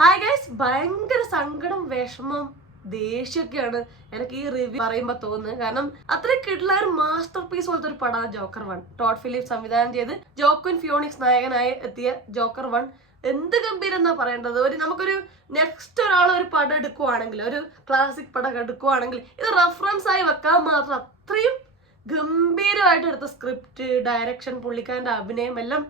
Hi guys, ഭയങ്കര സങ്കടം, വിഷമം, ദേഷ്യമൊക്കെയാണ് എനിക്ക് ഈ റിവ്യൂ പറയുമ്പോൾ തോന്നുന്നത്. കാരണം അത്രയും കിട്ടുള്ള ഒരു മാസ്റ്റർ പീസ് പോലത്തെ ഒരു പടമാണ് ജോക്കർ 1. ടോഡ് ഫിലിപ്പ് സംവിധാനം ചെയ്ത് ജോക്വിൻ ഫിയോണിക്സ് നായകനായി എത്തിയ ജോക്കർ 1 എന്ത് ഗംഭീരം എന്നാ പറയേണ്ടത്. നമുക്കൊരു നെക്സ്റ്റ് ഒരാൾ ഒരു പടം എടുക്കുവാണെങ്കിൽ, ഒരു ക്ലാസിക് പടം എടുക്കുവാണെങ്കിൽ ഇത് റെഫറൻസ് ആയി വെക്കാൻ മാത്രം അത്രയും ഗംഭീരമായിട്ട് എടുത്ത സ്ക്രിപ്റ്റ്, ഡയറക്ഷൻ, പുള്ളിക്കാരൻ്റെ അഭിനയം എല്ലാം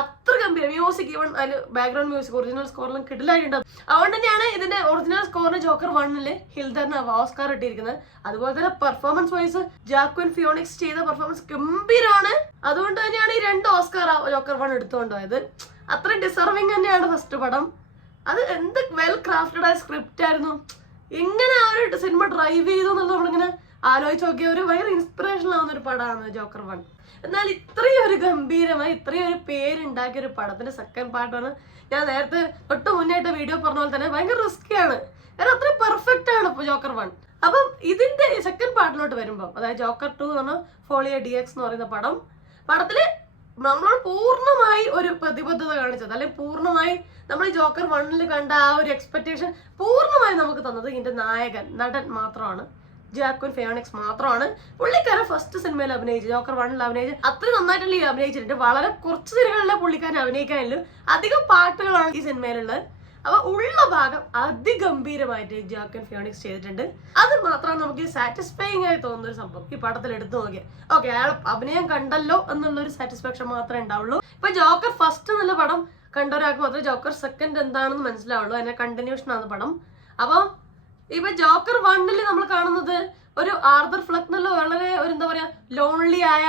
അത്ര ഗംഭീരം. മ്യൂസിക്, ഈവൻ അതിൽ ബാക്ക്ഗ്രൗണ്ട് മ്യൂസിക്, ഒറിജിനൽ സ്കോറിലും കിടിലായിട്ടുണ്ടാവും. അതുകൊണ്ട് തന്നെയാണ് ഇതിന്റെ ഒറിജിനൽ സ്കോറിന് ജോക്കർ 1 ഹിൽദറിന് ഓസ്കാർ ഇട്ടിരിക്കുന്നത്. അതുപോലെ തന്നെ പെർഫോമൻസ് വൈസ് ജോക്വിൻ ഫിയോണിക്സ് ചെയ്ത പെർഫോമൻസ് ഗംഭീരമാണ്. അതുകൊണ്ട് തന്നെയാണ് ഈ 2 ഓസ്കാർ ജോക്കർ 1 എടുത്തുകൊണ്ടുപോയത്. അത്രയും ഡിസർവിങ് തന്നെയാണ് ഫസ്റ്റ് പടം. അത് എന്ത് വെൽ ക്രാഫ്റ്റഡ് ആയ സ്ക്രിപ്റ്റ് ആയിരുന്നു. എങ്ങനെ ആ ഒരു സിനിമ ഡ്രൈവ് ചെയ്തു എന്നുള്ളത് നമ്മളിങ്ങനെ ആലോചിച്ച് നോക്കിയ ഒരു ഭയങ്കര ഇൻസ്പിറേഷണൽ ആവുന്ന ഒരു പടമാണ് ജോക്കർ 1. എന്നാൽ ഇത്രയും ഒരു ഗംഭീരമായി ഇത്രയും ഒരു പേരുണ്ടാക്കിയ ഒരു പടത്തിന്റെ സെക്കൻഡ് പാർട്ടാണ്. ഞാൻ നേരത്തെ തൊട്ട് മുന്നേറ്റ വീഡിയോ പറഞ്ഞ പോലെ തന്നെ ഭയങ്കര റിസ്കിയാണ്. കാരണം അത്രയും പെർഫെക്റ്റ് ആണ് ഇപ്പോൾ ജോക്കർ 1. അപ്പം ഇതിന്റെ സെക്കൻഡ് പാർട്ടിലോട്ട് വരുമ്പോൾ, അതായത് ജോക്കർ 2 എന്ന് പറഞ്ഞാൽ ഫോളിയോ DX എന്ന് പറയുന്ന പടത്തില് നമ്മൾ പൂർണ്ണമായി ഒരു പ്രതിബദ്ധത കാണിച്ചത്, അല്ലെങ്കിൽ പൂർണ്ണമായി നമ്മൾ ജോക്കർ 1 കണ്ട ആ ഒരു എക്സ്പെക്ടേഷൻ പൂർണ്ണമായി നമുക്ക് തന്നത് ഇതിന്റെ നടൻ മാത്രമാണ്, ജോക്വിൻ ഫിയോണിക്സ് മാത്രമാണ്. പുള്ളിക്കാരൻ ഫസ്റ്റ് സിനിമയിൽ അഭിനയിച്ചു, ജോക്കർ 1 അഭിനയിച്ചു. അത്ര നന്നായിട്ടുള്ള അഭിനയിച്ചിട്ടുണ്ട്. വളരെ കുറച്ച് സിനിമകളിലെ പുള്ളിക്കാരൻ അഭിനയിക്കാനുള്ളൂ, അധികം പാട്ടുകളാണ് ഈ സിനിമയിലുള്ളത്. അപ്പൊ ഉള്ള ഭാഗം അതിഗംഭീരമായിട്ട് ജോക്വിൻ ഫിയോണിക്സ് ചെയ്തിട്ടുണ്ട്. അത് മാത്രമാണ് നമുക്ക് സാറ്റിസ്ഫൈങ് ആയി തോന്നുന്ന ഒരു സംഭവം ഈ പടത്തിൽ എടുത്തു നോക്കിയാൽ. ഓക്കെ, അയാൾ അഭിനയം കണ്ടല്ലോ എന്നുള്ളൊരു സാറ്റിസ്ഫാക്ഷൻ മാത്രമേ ഉണ്ടാവുള്ളൂ. ഇപ്പൊ ജോക്കർ ഫസ്റ്റ് എന്നുള്ള പടം കണ്ട ഒരാൾക്ക് മാത്രമേ ജോക്കർ സെക്കൻഡ് എന്താണെന്ന് മനസ്സിലാവുള്ളൂ. അതിന്റെ കണ്ടിന്യൂഷൻ ആണ് പടം. അപ്പം ഇപ്പൊ ജോക്കർ 1 നമ്മൾ കാണുന്നത് ഒരു ആർതർ ഫ്ലക്ക് എന്നുള്ള വളരെ ഒരു എന്താ പറയാ ലോൺലി ആയ,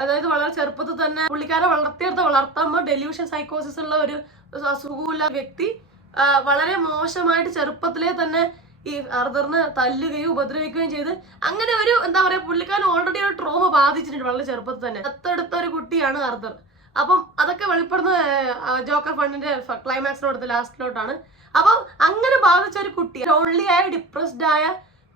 അതായത് വളരെ ചെറുപ്പത്തിൽ തന്നെ പുള്ളിക്കാരെ വളർത്തിയെടുത്ത വളർത്താമ്മ ഡെല്യൂഷൻ സൈക്കോസിസ് ഉള്ള ഒരു അസുഖമുള്ള വ്യക്തി വളരെ മോശമായിട്ട് ചെറുപ്പത്തിലെ തന്നെ ഈ ആർതറിനെ തല്ലുകയും ഉപദ്രവിക്കുകയും ചെയ്ത് അങ്ങനെ ഒരു എന്താ പറയാ പുള്ളിക്കാരൻ ഓൾറെഡി ഒരു ട്രോമ ബാധിച്ചിട്ടുണ്ട് വളരെ ചെറുപ്പത്തിൽ തന്നെ. ദത്തെടുത്ത ഒരു കുട്ടിയാണ് ആർതർ. അപ്പം അതൊക്കെ വെളിപ്പെടുന്ന ജോക്കർ 1 ക്ലൈമാക്സിനോടത്ത് ലാസ്റ്റിലോട്ടാണ്. അപ്പം അങ്ങനെ ബാധിച്ച ഒരു കുട്ടി, ലോൺലി ആയ ഡിപ്രസ്ഡ് ആയ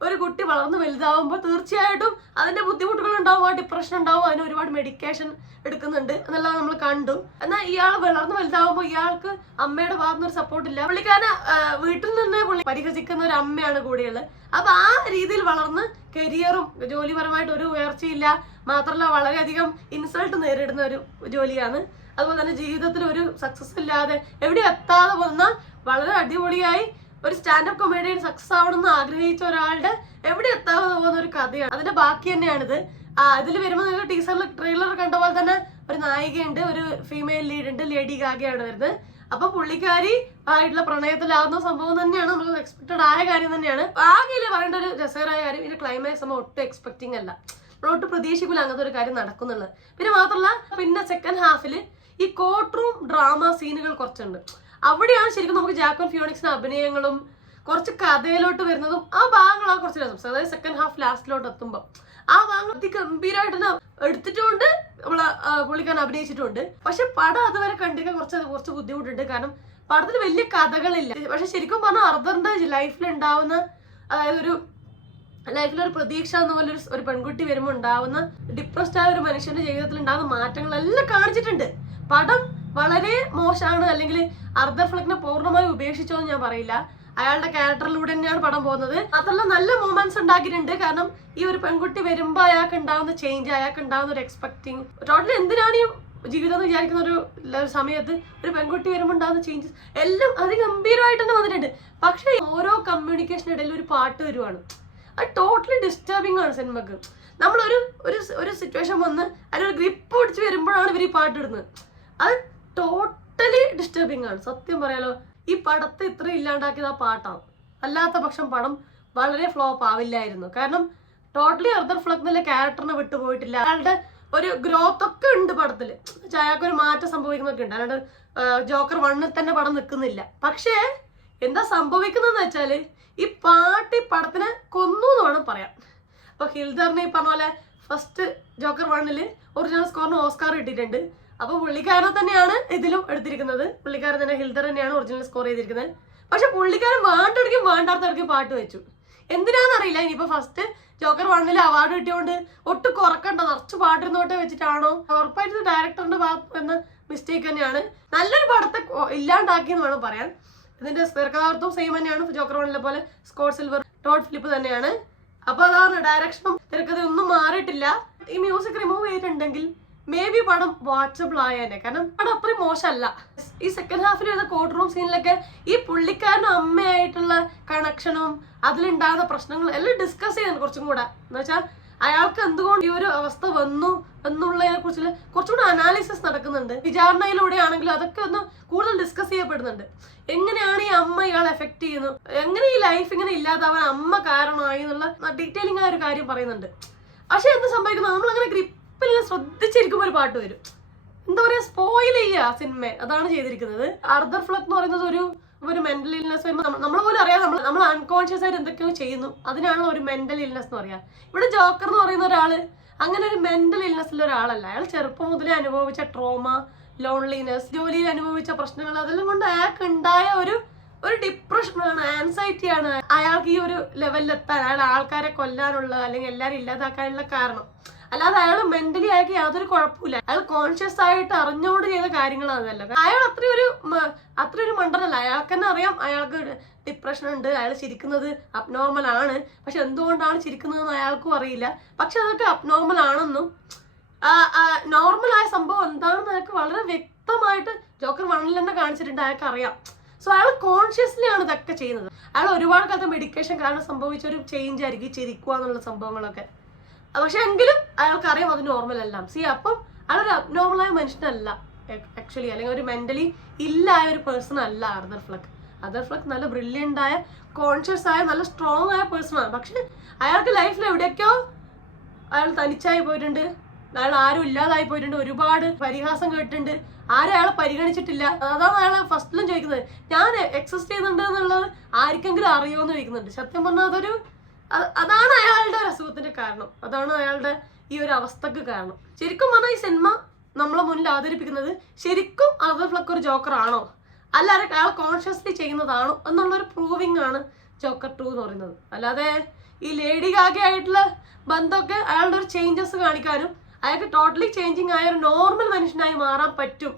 ഒരു കുട്ടി വളർന്ന് വലുതാവുമ്പോൾ തീർച്ചയായിട്ടും അതിന്റെ ബുദ്ധിമുട്ടുകൾ ഉണ്ടാവും, ആ ഡിപ്രഷൻ ഉണ്ടാവും. അതിന് ഒരുപാട് മെഡിക്കേഷൻ എടുക്കുന്നുണ്ട് എന്നുള്ളത് നമ്മൾ കണ്ടു. എന്നാൽ ഇയാൾ വളർന്ന് വലുതാവുമ്പോൾ ഇയാൾക്ക് അമ്മയുടെ ഭാഗത്തുനിന്ന് ഒരു സപ്പോർട്ട് ഇല്ല. പുള്ളിക്കാരനെ വീട്ടിൽ നിന്ന് പരിഹസിക്കുന്ന ഒരു അമ്മയാണ് കൂടെയുള്ളത്. അപ്പൊ ആ രീതിയിൽ വളർന്ന് കരിയറും ജോലിപരമായിട്ട് ഒരു ഉയർച്ചയില്ല, മാത്രമല്ല വളരെയധികം ഇൻസൾട്ട് നേരിടുന്ന ഒരു ജോലിയാണ്. അതുപോലെ തന്നെ ജീവിതത്തിൽ ഒരു സക്സസ് ഇല്ലാതെ എവിടെ എത്താതെ വന്ന വളരെ അടിപൊളിയായി ഒരു സ്റ്റാൻഡപ്പ് കൊമേഡിയൻ സക്സസ് ആവണമെന്ന് ആഗ്രഹിച്ച ഒരാളുടെ എവിടെ എത്താതെ പോകുന്ന ഒരു കഥയാണ്. അതിന്റെ ബാക്കി തന്നെയാണിത്. ഇതിൽ വരുമ്പോൾ നിങ്ങൾ ടീസറിൽ ട്രെയിലർ കണ്ട പോലെ തന്നെ ഒരു നായികയുണ്ട്, ഒരു ഫീമെയിൽ ലീഡ് ഉണ്ട്, ലേഡി ഗാഗയാണ് വരുന്നത്. അപ്പൊ പുള്ളിക്കാരി ആയിട്ടുള്ള പ്രണയത്തിലാവുന്ന സംഭവം തന്നെയാണ്, നമ്മൾ എക്സ്പെക്റ്റഡ് ആയ കാര്യം തന്നെയാണ്. ആകെയിൽ പറയേണ്ട ഒരു രസകരമായ കാര്യം, ഇതിന്റെ ക്ലൈമാക്സ് നമ്മൾ ഒട്ടും എക്സ്പെക്ടിങ് അല്ല, ഒട്ടും പ്രതീക്ഷിക്കില്ല അങ്ങനത്തെ ഒരു കാര്യം നടക്കുന്നുള്ളത്. പിന്നെ മാത്രമല്ല പിന്നെ സെക്കൻഡ് ഹാഫിൽ ഈ കോർട്ട് റൂം ഡ്രാമ സീനുകൾ കുറച്ചുണ്ട്. അവിടെയാണ് ശരിക്കും നമുക്ക് ജോക്വിൻ ഫിയോണിക്സിന്റെ അഭിനയങ്ങളും കുറച്ച് കഥയിലോട്ട് വരുന്നതും ആ ഭാഗങ്ങളാണ് കുറച്ച് രസം. അതായത് സെക്കൻഡ് ഹാഫ് ലാസ്റ്റിലോട്ട് എത്തുമ്പോൾ ആ ഭാഗങ്ങൾ അതിഗംഭീരമായിട്ട് തന്നെ എടുത്തിട്ടുണ്ട്, നമ്മള് പുള്ളിക്കാരൻ അഭിനയിച്ചിട്ടുണ്ട്. പക്ഷെ പടം അതുവരെ കണ്ടിരിക്കാൻ കുറച്ച് ബുദ്ധിമുട്ടുണ്ട്. കാരണം പടത്തിൽ വലിയ കഥകളില്ല. പക്ഷെ ശരിക്കും പറഞ്ഞാൽ ആർതറിന്റെ ലൈഫിൽ ഉണ്ടാവുന്ന, അതായത് ഒരു ലൈഫിലൊരു പ്രതീക്ഷ എന്ന പോലെ ഒരു പെൺകുട്ടി വരുമ്പോൾ ഉണ്ടാവുന്ന ഡിപ്രസ്ഡ് ആയ ഒരു മനുഷ്യന്റെ ജീവിതത്തിൽ ഉണ്ടാകുന്ന മാറ്റങ്ങളെല്ലാം കാണിച്ചിട്ടുണ്ട്. പടം വളരെ മോശമാണ്, അല്ലെങ്കിൽ ആർതർ ഫ്ലക്കിനെ പൂർണ്ണമായി ഉപേക്ഷിച്ചോ എന്ന് ഞാൻ പറയില്ല. അയാളുടെ ക്യാരക്ടറിലൂടെ തന്നെയാണ് പടം പോകുന്നത്. അതല്ല, നല്ല മൊമെന്റ്സ് ഉണ്ടാക്കിയിട്ടുണ്ട്. കാരണം ഈ ഒരു പെൺകുട്ടി വരുമ്പോൾ അയാൾക്ക് ഉണ്ടാവുന്ന ചേഞ്ച്, അയാൾക്ക് ഉണ്ടാവുന്ന ഒരു എക്സ്പെക്ടിങ്, ടോട്ടലി എന്തിനാണ് ഈ ജീവിതം എന്ന് വിചാരിക്കുന്ന ഒരു സമയത്ത് ഒരു പെൺകുട്ടി വരുമ്പോൾ ഉണ്ടാകുന്ന ചേഞ്ചസ് എല്ലാം അതിഗംഭീരമായിട്ട് തന്നെ വന്നിട്ടുണ്ട്. പക്ഷെ ഓരോ കമ്മ്യൂണിക്കേഷനിടയിൽ ഒരു പാട്ട് വരുവാണ്, അത് ടോട്ടലി ഡിസ്റ്റർബിങ് ആണ് സിനിമക്ക്. നമ്മളൊരു ഒരു സിറ്റുവേഷൻ വന്ന് അതിലൊരു ഗ്രിപ്പ് പിടിച്ച് വരുമ്പോഴാണ് ഇവർ ഈ പാട്ട് ഇടുന്നത്. അത് ടോട്ടലി ഡിസ്റ്റർബിങ് ആണ്. സത്യം പറയാലോ, ഈ പടത്തെ ഇത്ര ഇല്ലാണ്ടാക്കിയത് ആ പാട്ടാണ്. അല്ലാത്ത പക്ഷം പടം വളരെ ഫ്ലോപ്പ് ആവില്ലായിരുന്നു. കാരണം ടോട്ടലി ആർതർ ഫ്ലക്ക് എന്നുള്ള ക്യാരക്ടറിനെ വിട്ടുപോയിട്ടില്ല. അയാളുടെ ഒരു ഗ്രോത്ത് ഒക്കെ ഉണ്ട് പടത്തിൽ, അയാൾക്കൊരു മാറ്റം സംഭവിക്കുന്നൊക്കെ ഉണ്ട്. അല്ലാണ്ട് ജോക്കർ 1 തന്നെ പടം നിൽക്കുന്നില്ല. പക്ഷേ എന്താ സംഭവിക്കുന്നതെന്ന് വെച്ചാല് ഈ പാട്ട് ഈ പടത്തിനെ കൊന്നു എന്ന് വേണം പറയാം. അപ്പൊ ഹിൽദറിനെ ഈ പറഞ്ഞ പോലെ ഫസ്റ്റ് ജോക്കർ 1 ഒറിജിനൽ സ്കോറിന് ഓസ്കാർ കിട്ടിയിട്ടുണ്ട്. അപ്പൊ പുള്ളിക്കാരനെ തന്നെയാണ് ഇതിലും എടുത്തിരിക്കുന്നത്. പുള്ളിക്കാരൻ തന്നെ, ഹിൽദർ തന്നെയാണ് ഒറിജിനൽ സ്കോർ ചെയ്തിരിക്കുന്നത്. പക്ഷെ പുള്ളിക്കാരൻ വേണ്ടടിക്കും വേണ്ടാത്തവർക്ക് പാട്ട് വെച്ചു. എന്തിനാന്നറിയില്ല. ഇനിയിപ്പോ ഫസ്റ്റ് ജോക്കർ 1 അവാർഡ് കിട്ടിയോണ്ട് ഒട്ടും കുറക്കണ്ട, നിറച്ച് പാട്ടിരുന്നോട്ടെ വെച്ചിട്ടാണോ, ഉറപ്പായിട്ട് ഡയറക്ടറിന്റെ ഭാഗത്ത് എന്ന മിസ്റ്റേക്ക് തന്നെയാണ്. നല്ലൊരു പടത്തെ ഇല്ലാണ്ടാക്കിയെന്ന് വേണം പറയാൻ. ഇതിന്റെ തിരക്കഥാർത്ഥവും സെയിം തന്നെയാണ് ജോക്കർ 1 പോലെ. സ്കോട്ട് സിൽവർ, ടോഡ് ഫിലിപ്പ് തന്നെയാണ്. അപ്പൊ അതാണ് ഡയറക്ഷനും തിരക്കഥയൊന്നും മാറിയിട്ടില്ല. ഈ മ്യൂസിക് റിമൂവ് ചെയ്തിട്ടുണ്ടെങ്കിൽ മേ ബി പടം വാച്ചബിൾ ആയേനെ. കാരണം പടം അത്രയും മോശമല്ല. ഈ സെക്കൻഡ് ഹാഫിൽ വരുന്ന കോർട്ട് റൂം സീനിലൊക്കെ ഈ പുള്ളിക്കാരനും അമ്മയായിട്ടുള്ള കണക്ഷനും അതിലുണ്ടാകുന്ന പ്രശ്നങ്ങളും എല്ലാം ഡിസ്കസ് ചെയ്യുന്നുണ്ട് കുറച്ചും കൂടെ. എന്ന് വെച്ചാൽ അയാൾക്ക് എന്തുകൊണ്ട് ഈ ഒരു അവസ്ഥ വന്നു എന്നുള്ളതിനെ കുറിച്ചുള്ള കുറച്ചുകൂടെ അനാലിസിസ് നടക്കുന്നുണ്ട്. വിചാരണയിലൂടെ ആണെങ്കിലും അതൊക്കെ ഒന്ന് കൂടുതൽ ഡിസ്കസ് ചെയ്യപ്പെടുന്നുണ്ട്. എങ്ങനെയാണ് ഈ അമ്മ ഇയാളെ എഫക്ട് ചെയ്യുന്നത്, എങ്ങനെ ഈ ലൈഫ് ഇങ്ങനെ ഇല്ലാതാവാൻ അമ്മ കാരണമായി എന്നുള്ള ഡീറ്റെയിലിംഗ് ആയ ഒരു കാര്യം പറയുന്നുണ്ട്. പക്ഷെ എന്ത് സംഭവിക്കുന്നു, നമ്മളങ്ങനെ ഗ്രിപ്പിൽ ശ്രദ്ധിച്ചിരിക്കുമ്പോൾ ഒരു പാട്ട് വരും. എന്താ പറയാ, സ്പോയിൽ ചെയ്യുക സിനിമ. അതാണ് ചെയ്തിരിക്കുന്നത്. ആർതർ ഫ്ലക്ക് എന്ന് പറയുന്നത് ഒരു മെന്റൽ ഇൽനെസ് വരുമ്പോൾ നമ്മളെ പോലും അറിയാം നമ്മൾ അൺകോൺഷ്യസ് ആയിട്ട് എന്തൊക്കെയോ ചെയ്യുന്നു. അതിനാണല്ലോ ഒരു മെന്റൽ ഇൽനെസ് എന്ന് പറയാം. ഇവിടെ ജോക്കർ എന്ന് പറയുന്ന ഒരാള് അങ്ങനെ ഒരു മെന്റൽ ഇൽനെസ്സിൽ ഒരാളല്ല. അയാൾ ചെറുപ്പം മുതലേ അനുഭവിച്ച ട്രോമ, ലോൺലിനെസ്, ജോലിയിൽ അനുഭവിച്ച പ്രശ്നങ്ങൾ, അതെല്ലാം കൊണ്ട് അയാൾക്ക് ഉണ്ടായ ഒരു ഡിപ്രഷനാണ്, ആൻസൈറ്റിയാണ് അയാൾക്ക് ഈ ഒരു ലെവലിലെത്താൻ, അയാൾ ആൾക്കാരെ കൊല്ലാനുള്ള അല്ലെങ്കിൽ എല്ലാവരും ഇല്ലാതാക്കാനുള്ള കാരണം. അല്ലാതെ അയാൾ മെന്റലി അയാൾക്ക് യാതൊരു കുഴപ്പമില്ല. അയാൾ കോൺഷ്യസ് ആയിട്ട് അറിഞ്ഞുകൊണ്ട് ചെയ്ത കാര്യങ്ങളാണല്ലോ. അയാൾ അത്രയൊരു മണ്ടനല്ല. അയാൾക്ക് തന്നെ അറിയാം അയാൾക്ക് ഡിപ്രഷൻ ഉണ്ട്, അയാൾ ചിരിക്കുന്നത് അബ്നോർമൽ ആണ്. പക്ഷെ എന്തുകൊണ്ടാണ് ചിരിക്കുന്നതെന്ന് അയാൾക്കും അറിയില്ല. പക്ഷെ അതൊക്കെ അബ്നോർമൽ ആണെന്നും നോർമലായ സംഭവം എന്താണെന്ന് അയാൾക്ക് വളരെ വ്യക്തമായിട്ട് ജോക്കർ 1 തന്നെ കാണിച്ചിട്ടുണ്ട്. അയാൾക്ക് അറിയാം. സോ അയാൾ കോൺഷ്യസ്ലി ആണ് ഇതൊക്കെ ചെയ്യുന്നത്. അയാൾ ഒരുപാട് കാലത്ത് മെഡിക്കേഷൻ കാരണം സംഭവിച്ച ഒരു ചേഞ്ച് ആയിരിക്കും ചിരിക്കുക എന്നുള്ള സംഭവങ്ങളൊക്കെ. പക്ഷെ എങ്കിലും അയാൾക്ക് അറിയാം അത് നോർമൽ അല്ല. അപ്പം അയാളൊരു അബ്നോർമലായ മനുഷ്യനല്ല ആക്ച്വലി, അല്ലെങ്കിൽ ഒരു മെന്റലി ഇല്ലായ ഒരു പേഴ്സൺ അല്ല ആർതർ ഫ്ലക്ക്. ആർതർ ഫ്ലക്ക് നല്ല ബ്രില്യൻ്റ് ആയ, കോൺഷ്യസ് ആയ, നല്ല സ്ട്രോങ് ആയ പേഴ്സൺ ആണ്. പക്ഷെ അയാൾക്ക് ലൈഫിൽ എവിടെയൊക്കെയോ അയാൾ തനിച്ചായി പോയിട്ടുണ്ട്, അയാൾ ആരും ഇല്ലാതായി പോയിട്ടുണ്ട്, ഒരുപാട് പരിഹാസം കേട്ടിട്ടുണ്ട്, ആരും അയാളെ പരിഗണിച്ചിട്ടില്ല. അതാണ് അയാൾ ഫസ്റ്റിലും ചോദിക്കുന്നത്, ഞാൻ എക്സിസ്റ്റ് ചെയ്യുന്നുണ്ട് എന്നുള്ളത് ആർക്കെങ്കിലും അറിയുമോ എന്ന് ചോദിക്കുന്നുണ്ട്. സത്യം പറഞ്ഞാൽ അതാണ് അയാളുടെ ഒരു അസുഖത്തിന്റെ കാരണം, അതാണ് അയാളുടെ ഈ ഒരു അവസ്ഥക്ക് കാരണം. ശരിക്കും പറഞ്ഞാൽ ഈ സിനിമ നമ്മളെ മുന്നിൽ അവതരിപ്പിക്കുന്നത് ശരിക്കും ആർതർ ഫ്ലക്ക് ഒരു ജോക്കർ ആണോ, അല്ലാതെ അയാൾ കോൺഷ്യസ്ലി ചെയ്യുന്നതാണോ എന്നുള്ളൊരു പ്രൂവിങ് ആണ് ജോക്കർ 2 എന്ന് പറയുന്നത്. അല്ലാതെ ഈ ലേഡി ഗാഗ ആയിട്ടുള്ള ബന്ധമൊക്കെ അയാളുടെ ഒരു ചേഞ്ചസ് കാണിക്കാനും അയാൾക്ക് ടോട്ടലി ചേഞ്ചിങ് ആയ ഒരു നോർമൽ മനുഷ്യനായി മാറാൻ പറ്റും.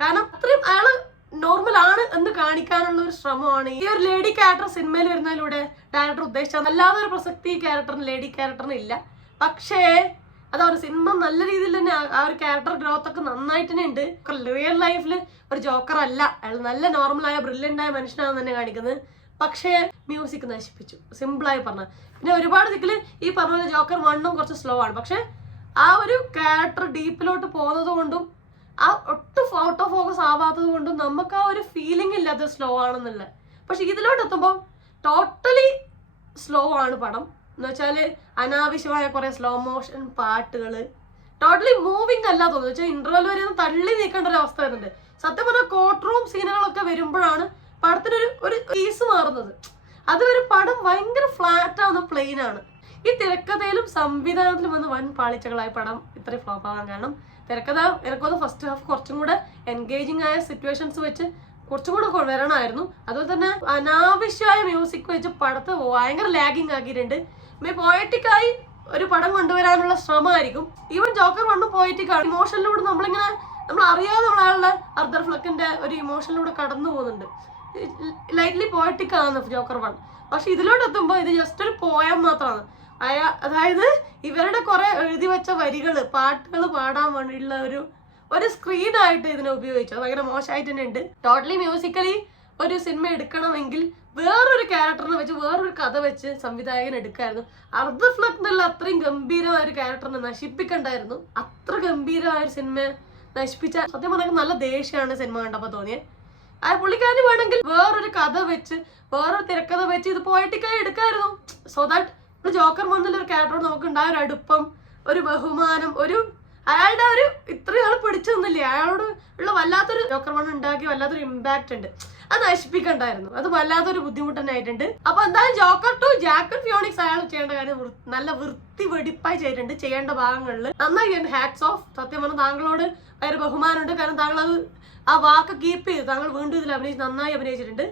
കാരണം അത്രയും അയാള് നോർമൽ ആണ് എന്ന് കാണിക്കാനുള്ള ഒരു ശ്രമമാണ് ഈ ഒരു ലേഡി ക്യാരക്ടർ സിനിമയിൽ വരുന്നതിലൂടെ ഡയറക്ടർ ഉദ്ദേശിച്ചത്. അല്ലാതെ ഒരു പ്രസക്തി ഈ ക്യാരക്ടറിന്, ലേഡി ക്യാരക്ടറിന് ഇല്ല. പക്ഷേ അതാ ഒരു സിനിമ നല്ല രീതിയിൽ തന്നെ ആ ഒരു ക്യാരക്ടർ ഗ്രോത്ത് ഒക്കെ നന്നായിട്ട് തന്നെ ഉണ്ട്. റിയൽ ലൈഫിൽ ഒരു ജോക്കർ അല്ല, അയാൾ നല്ല നോർമലായ ബ്രില്യൻ്റ് ആയ മനുഷ്യനാണെന്ന് തന്നെ കാണിക്കുന്നത്. പക്ഷേ മ്യൂസിക് നശിപ്പിച്ചു, സിമ്പിളായി പറഞ്ഞ. പിന്നെ ഒരുപാട് ദിക്കിൽ ഈ പറഞ്ഞ പോലെ ജോക്കർ 1 കുറച്ച് സ്ലോ ആണ്. പക്ഷെ ആ ഒരു ക്യാരക്ടർ ഡീപ്പിലോട്ട് പോകുന്നത് കൊണ്ടും ആ ഒട്ടും ഔട്ട് ഓഫ് ഫോക്കസ് ആവാത്തത് കൊണ്ടും നമുക്ക് ആ ഒരു ഫീലിംഗ് ഇല്ല അത് സ്ലോ ആണെന്നുള്ള. പക്ഷെ ഇതിലോട്ട് എത്തുമ്പോൾ ടോട്ടലി സ്ലോ ആണ് പടം. എന്ന് വെച്ചാല് അനാവശ്യമായ കുറെ സ്ലോ മോഷൻ പാട്ടുകൾ, ടോട്ടലി മൂവിങ് അല്ല തോന്നുന്നു. വെച്ചാൽ ഇന്റർവെൽ വരെ തള്ളി നീക്കേണ്ട ഒരു അവസ്ഥ വരുന്നുണ്ട്. സത്യം പറഞ്ഞാൽ കോർട്ട് റൂം സീനുകളൊക്കെ വരുമ്പോഴാണ് പടത്തിനൊരു പീസ് മാറുന്നത്. അതുവരെ പടം ഭയങ്കര ഫ്ലാറ്റ് ആണ്, പ്ലെയിൻ ആണ്. ഈ തിരക്കഥയിലും സംവിധാനത്തിലും വന്ന് വൻ പാളിച്ചകളായ പടം ഇത്രയും ഫ്ലോപ്പ് ആകാൻ കാരണം തിരക്കഥ എനിക്കൊന്ന് ഫസ്റ്റ് ഹാഫ് കുറച്ചും കൂടെ എൻഗേജിങ് ആയ സിറ്റുവേഷൻസ് വെച്ച് കുറച്ചും കൂടെ വരണമായിരുന്നു. അതുപോലെ തന്നെ അനാവശ്യമായ മ്യൂസിക് വെച്ച് പടത്ത് ഭയങ്കര ലാഗിങ് ആക്കിയിട്ടുണ്ട്. പോയറ്റിക്കായി ഒരു പടം കൊണ്ടുവരാനുള്ള ശ്രമമായിരിക്കും. Even Joker 1 പോയറ്റിക്കാണ്. ഇമോഷനിലൂടെ നമ്മൾ അറിയാതെ നമ്മളയാളുടെ ആർതർ ഫ്ലക്കിന്റെ ഒരു ഇമോഷനിലൂടെ കടന്നു പോകുന്നുണ്ട്. ലൈറ്റ്ലി പോയറ്റിക് ആണ് ജോക്കർ 1. പക്ഷെ ഇതിലോട്ട് എത്തുമ്പോൾ ഇത് ജസ്റ്റ് ഒരു പോയം മാത്രമാണ്. അതായത് ഇവരുടെ കുറെ എഴുതി വെച്ച വരികള്, പാട്ടുകൾ പാടാൻ വേണ്ടിയുള്ള ഒരു സ്ക്രീനായിട്ട് ഇതിനെ ഉപയോഗിച്ചു. അത് ഭയങ്കര മോശമായിട്ട് തന്നെ ഉണ്ട്. ടോട്ടലി മ്യൂസിക്കലി ഒരു സിനിമ എടുക്കണമെങ്കിൽ വേറൊരു ക്യാരക്ടറിനെ വെച്ച്, വേറൊരു കഥ വെച്ച് സംവിധായകൻ എടുക്കായിരുന്നു. ആർതർ ഫ്ലക്ക് എന്നുള്ള അത്രയും ഗംഭീരമായ ഒരു ക്യാരക്ടറിനെ നശിപ്പിക്കണ്ടായിരുന്നു. അത്ര ഗംഭീരമായ ഒരു സിനിമ നശിപ്പിച്ച സത്യം പറഞ്ഞാൽ നല്ല ദേഷ്യമാണ് സിനിമ കണ്ടപ്പോൾ തോന്നിയത്. ആ പുള്ളിക്കാരന് വേണമെങ്കിൽ വേറൊരു കഥ വെച്ച്, വേറൊരു തിരക്കഥ വെച്ച് ഇത് പോയറ്റിക്കായി എടുക്കായിരുന്നു. സോ ദാറ്റ് ജോക്കർ 1 ഒരു ക്യാരക്ടറോട് നമുക്ക് ഉണ്ടായ ഒരു അടുപ്പം, ഒരു ബഹുമാനം, അയാളുടെ ഇത്രയും ആൾ പിടിച്ചു നിന്നില്ലേ, അയാളോട് ഉള്ള വല്ലാത്തൊരു ജോക്കർ 1 ഉണ്ടാക്കി വല്ലാത്തൊരു ഇമ്പാക്ട് ഉണ്ട്. അത് നശിപ്പിക്കണ്ടായിരുന്നു. അത് വല്ലാത്തൊരു ബുദ്ധിമുട്ട് തന്നെ ആയിട്ടുണ്ട്. അപ്പൊ എന്തായാലും ജോക്കർ 2 ജാക്വിൻ ഫിയോണിക്സ് അയാൾ ചെയ്യേണ്ട കാര്യം നല്ല വൃത്തി വെടിപ്പായി ചെയ്തിട്ടുണ്ട്. ചെയ്യേണ്ട ഭാഗങ്ങളിൽ നന്നായി ഹാറ്റ്സ് ഓഫ്. സത്യം പറഞ്ഞാൽ താങ്കളോട് ഭയങ്കര ബഹുമാനമുണ്ട്. കാരണം താങ്കൾ ആ വാക്ക് കീപ്പ് ചെയ്തു. താങ്കൾ വീണ്ടും ഇതിൽ നന്നായി അഭിനയിച്ചിട്ടുണ്ട്.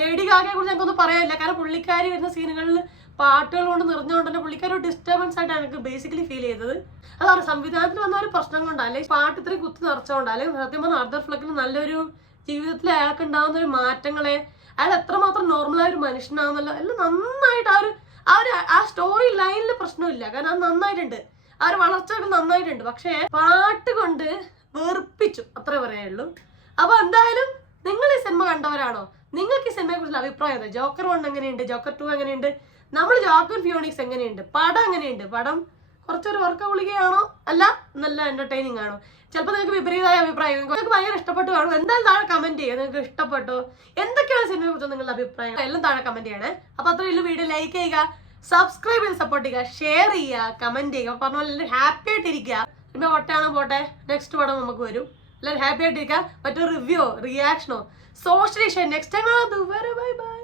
ലേഡി ഗാഗയെ കുറിച്ച് ഞങ്ങൾക്കൊന്നും പറയാനില്ല. കാരണം പുള്ളിക്കാരി വരുന്ന സീനുകളിൽ പാട്ടുകൾ കൊണ്ട് നിറഞ്ഞുകൊണ്ട് തന്നെ പുള്ളിക്കാരി ഒരു ഡിസ്റ്റർബൻസ് ആയിട്ടാണ് എനിക്ക് ബേസിക്കലി ഫീൽ ചെയ്തത്. അതാണ് സംവിധാനത്തിൽ വന്ന ഒരു പ്രശ്നം കൊണ്ടാണ്, അല്ലെങ്കിൽ പാട്ട് ഇത്രയും കുത്തി നിറച്ചുകൊണ്ടാണ്. അല്ലെങ്കിൽ സത്യം പറഞ്ഞാൽ ആർതർ ഫ്ലക്കിന് നല്ലൊരു ജീവിതത്തിൽ അയാൾക്ക് ഉണ്ടാകുന്ന ഒരു മാറ്റങ്ങളെ, അയാൾ എത്രമാത്രം നോർമലായ ഒരു മനുഷ്യനാണെന്നല്ലോ എല്ലാം നന്നായിട്ട് ആ സ്റ്റോറി ലൈനിൽ പ്രശ്നമില്ല. കാരണം അത് നന്നായിട്ടുണ്ട്, ആ ഒരു വളർച്ചകൾ നന്നായിട്ടുണ്ട്. പക്ഷേ പാട്ട് കൊണ്ട് വെറുപ്പിച്ചു, അത്രേ പറയാനുള്ളൂ. അപ്പൊ എന്തായാലും നിങ്ങൾ ഈ സിനിമ കണ്ടവരാണോ? നിങ്ങൾക്ക് ഈ സിനിമയെ കുറിച്ചുള്ള അഭിപ്രായം എന്താ? ജോക്കർ 1 എങ്ങനെയുണ്ട്? ജോക്കർ 2 എങ്ങനെയുണ്ട്? നമ്മൾ ജോക്വിൻ ഫിയോണിക്സ് എങ്ങനെയുണ്ട്? പടം എങ്ങനെയുണ്ട്? പടം കുറച്ചൊരു വർക്ക ഗുളികയാണോ അല്ല നല്ല എന്റർടൈനിങ് ആണോ? ചിലപ്പോൾ നിങ്ങൾക്ക് വിപരീതമായ അഭിപ്രായം, നിങ്ങൾക്ക് ഭയങ്കര ഇഷ്ടപ്പെട്ടു കാണും. എന്തായാലും താഴെ കമന്റ് ചെയ്യുക, നിങ്ങൾക്ക് ഇഷ്ടപ്പെട്ടോ, എന്തൊക്കെയാണ് സിനിമയെ കുറിച്ച് നിങ്ങളുടെ അഭിപ്രായം എല്ലാം താഴെ കമന്റ് ചെയ്യണേ. അപ്പൊ അത്രയും വീഡിയോ ലൈക്ക് ചെയ്യുക, സബ്സ്ക്രൈബ് ചെയ്ത് സപ്പോർട്ട് ചെയ്യുക, ഷെയർ ചെയ്യുക, കമന്റ് ചെയ്യുക. പറഞ്ഞ പോലെ എല്ലാവരും ഹാപ്പി ആയിട്ടിരിക്കുക. സിനിമ ഒട്ടാണോ പോട്ടെ, നെക്സ്റ്റ് പടം നമുക്ക് വരും. എല്ലാവരും ഹാപ്പി ആയിട്ടിരിക്കുക. മറ്റൊരു റിവ്യൂ റിയാക്ഷനോ social next time. Bye by.